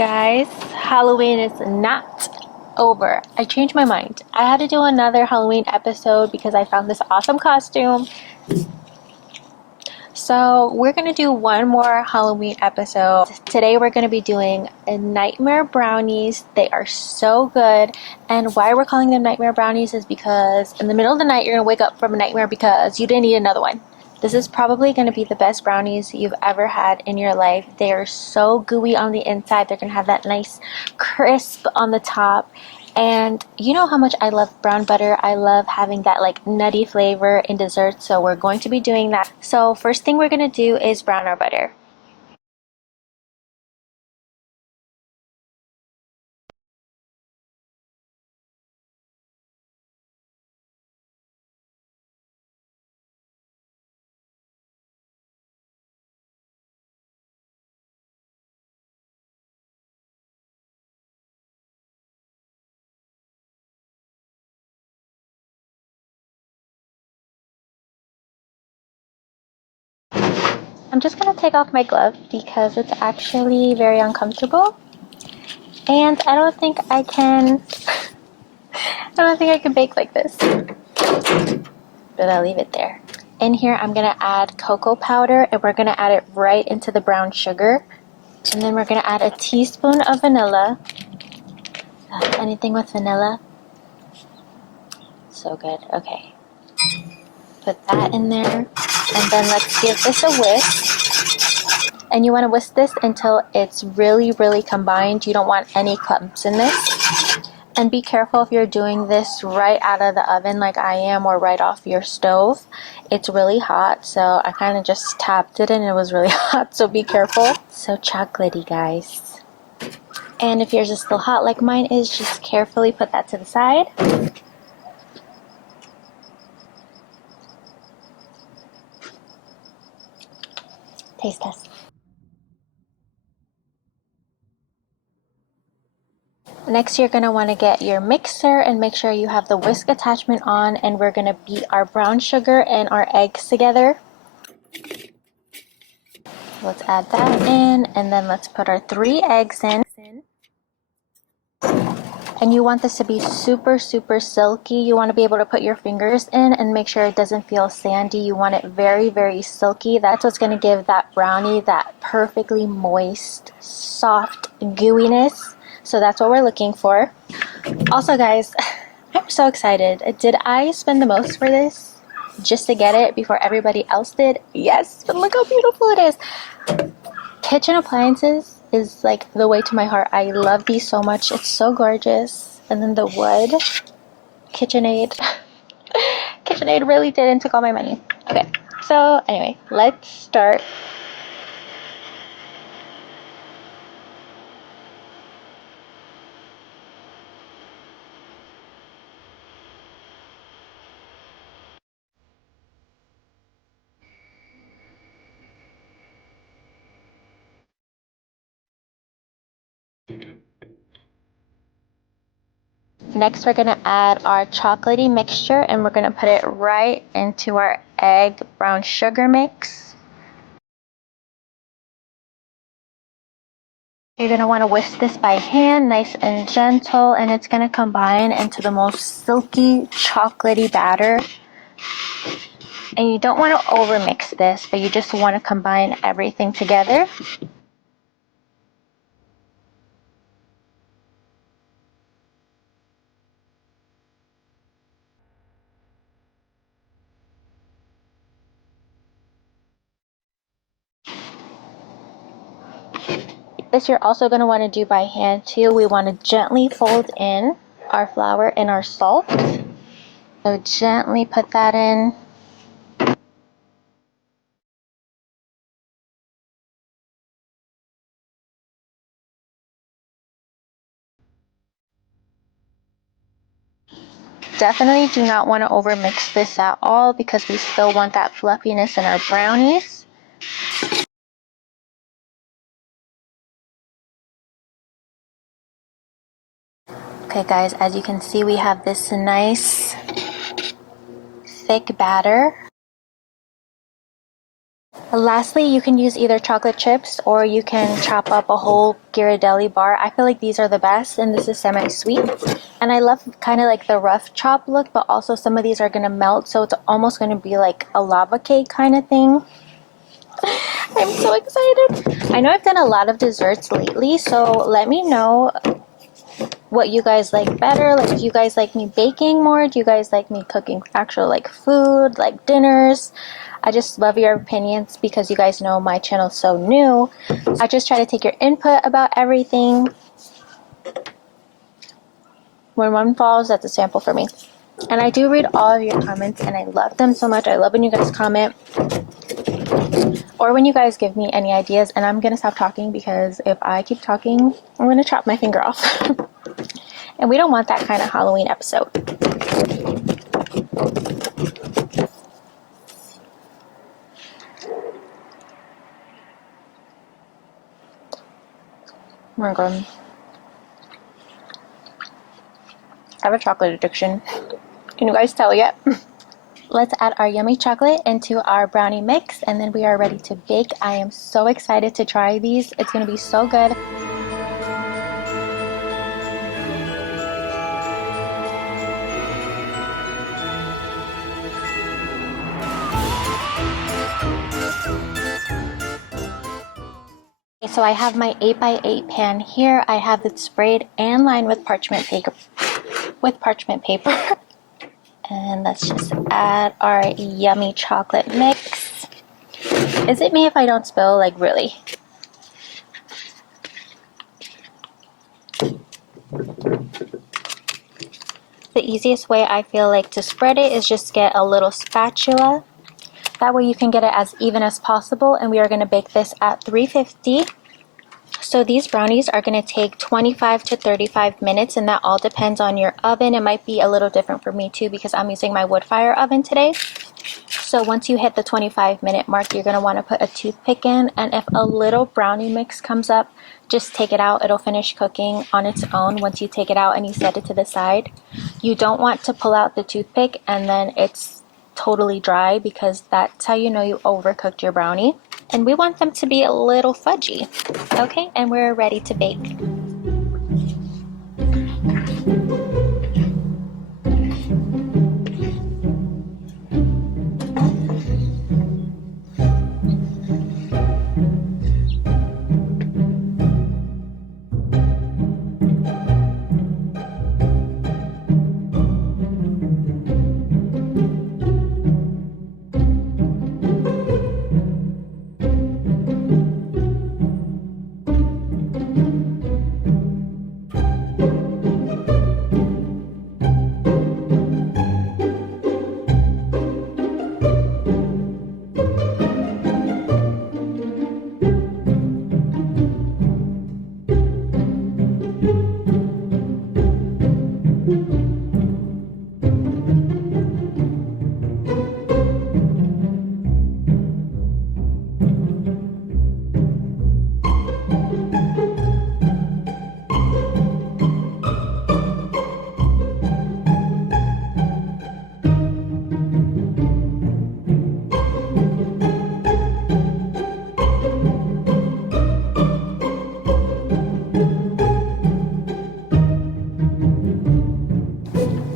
guys, Halloween is not over. I changed my mind. I had to do another Halloween episode because I found this awesome costume. So we're going to do one more Halloween episode. Today we're going to be doing nightmare brownies. They are so good. And why we're calling them nightmare brownies is because in the middle of the night you're going to wake up from a nightmare because you didn't eat another one. This is probably going to be the best brownies you've ever had in your life. They are so gooey on the inside. They're going to have that nice crisp on the top. And you know how much I love brown butter. I love having that like nutty flavor in dessert. So we're going to be doing that. So first thing we're going to do is brown our butter. I'm just going to take off my glove because it's actually very uncomfortable. And I don't think I can bake like this. But I'll leave it there. In here I'm going to add cocoa powder and we're going to add it right into the brown sugar. And then we're going to add a teaspoon of vanilla. Anything with vanilla? So good. Okay. Put that in there. And then let's give this a whisk. And you want to whisk this until it's really, really combined. You don't want any clumps in this. And be careful if you're doing this right out of the oven like I am or right off your stove. It's really hot, so I kind of just tapped it and it was really hot, so be careful. So chocolatey, guys. And if yours is still hot like mine is, just carefully put that to the side. Taste test. Next, you're going to want to get your mixer and make sure you have the whisk attachment on, and we're going to beat our brown sugar and our eggs together. Let's add that in, and then let's put our 3 eggs in. And you want this to be super, super silky. You want to be able to put your fingers in and make sure it doesn't feel sandy. You want it very, very silky. That's what's going to give that brownie that perfectly moist, soft gooiness. So that's what we're looking for. Also, guys, I'm so excited. Did I spend the most for this just to get it before everybody else did? Yes, but look how beautiful it is. Kitchen appliances is like the way to my heart. I love these so much. It's so gorgeous. And then the wood, KitchenAid. KitchenAid really did and took all my money. Okay, so anyway, let's start. Next, we're going to add our chocolatey mixture and we're going to put it right into our egg brown sugar mix. You're going to want to whisk this by hand, nice and gentle, and it's going to combine into the most silky, chocolatey batter. And you don't want to overmix this, but you just want to combine everything together. This you're also going to want to do by hand too. We want to gently fold in our flour and our salt. So gently put that in. Definitely do not want to overmix this at all because we still want that fluffiness in our brownies. Okay guys, as you can see we have this nice thick batter. Lastly, you can use either chocolate chips or you can chop up a whole Ghirardelli bar. I feel like these are the best, and this is semi-sweet. And I love kind of like the rough chop look, but also some of these are going to melt, so it's almost going to be like a lava cake kind of thing. I'm so excited. I know I've done a lot of desserts lately, so let me know what you guys like better. Like, do you guys like me baking more? Do you guys like me cooking actual like food, like dinners? I just love your opinions because you guys know my channel's so new. I just try to take your input about everything. When one falls, that's a sample for me. And I do read all of your comments and I love them so much. I love when you guys comment or when you guys give me any ideas. And I'm gonna stop talking because if I keep talking, I'm gonna chop my finger off. And we don't want that kind of Halloween episode. Oh my god. I have a chocolate addiction. Can you guys tell yet? Let's add our yummy chocolate into our brownie mix and then we are ready to bake. I am so excited to try these. It's gonna be so good. So I have my 8x8 pan here. I have it sprayed and lined with parchment paper. And let's just add our yummy chocolate mix. Is it me if I don't spill? Like, really? The easiest way I feel like to spread it is just get a little spatula. That way you can get it as even as possible, and we are going to bake this at 350. So these brownies are going to take 25 to 35 minutes, and that all depends on your oven. It might be a little different for me too because I'm using my wood fire oven today. So once you hit the 25-minute mark, you're going to want to put a toothpick in, and if a little brownie mix comes up, just take it out. It'll finish cooking on its own once you take it out and you set it to the side. You don't want to pull out the toothpick and then it's totally dry because that's how you know you overcooked your brownie. And we want them to be a little fudgy. Okay, and we're ready to bake.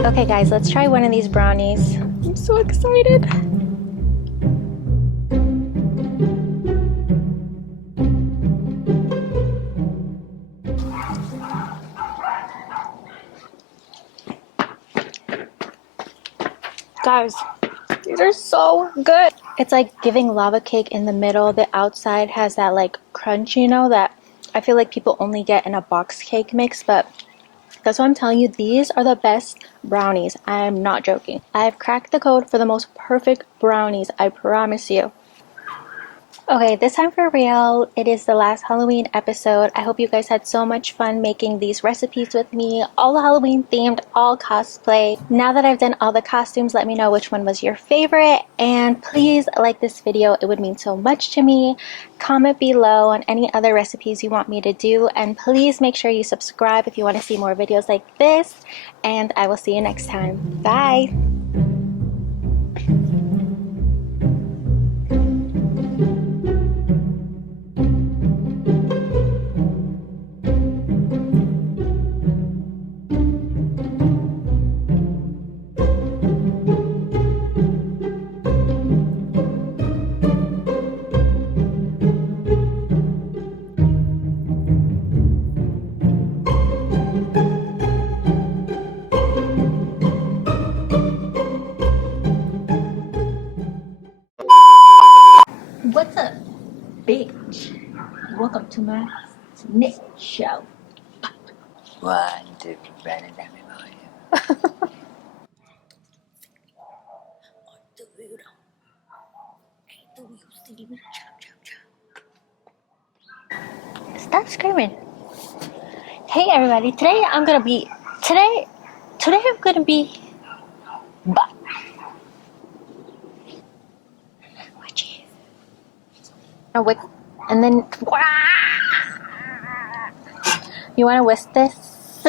Okay guys, let's try one of these brownies. I'm so excited. Guys, these are so good. It's like giving lava cake in the middle. The outside has that like crunch, you know, that I feel like people only get in a box cake mix, but that's what I'm telling you. These are the best brownies. I am not joking. I've cracked the code for the most perfect brownies. I promise you. Okay, this time for real, it is the last Halloween episode. I hope you guys had so much fun making these recipes with me. All Halloween themed, all cosplay. Now that I've done all the costumes, let me know which one was your favorite. And please like this video. It would mean so much to me. Comment below on any other recipes you want me to do. And please make sure you subscribe if you want to see more videos like this. And I will see you next time. Bye! welcome to my snitch show. 1, 2, Brandon, Stop screaming. Hey everybody, today I'm gonna be and then you wanna whisk this?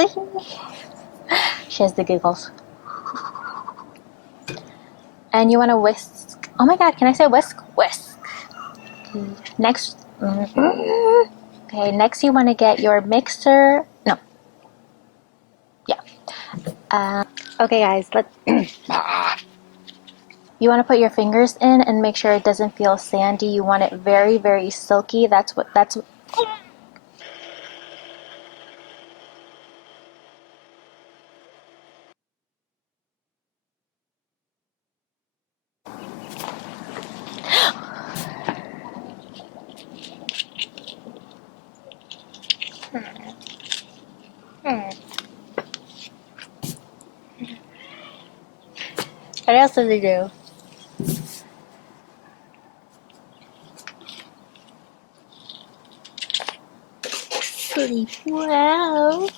She has the giggles. And you wanna whisk, oh my god, can I say whisk? Whisk. Next, okay, next you wanna get your mixer, no, yeah. Okay guys, let's, you wanna put your fingers in and make sure it doesn't feel sandy. You want it very, very silky. That's what else does it do? Sleep well.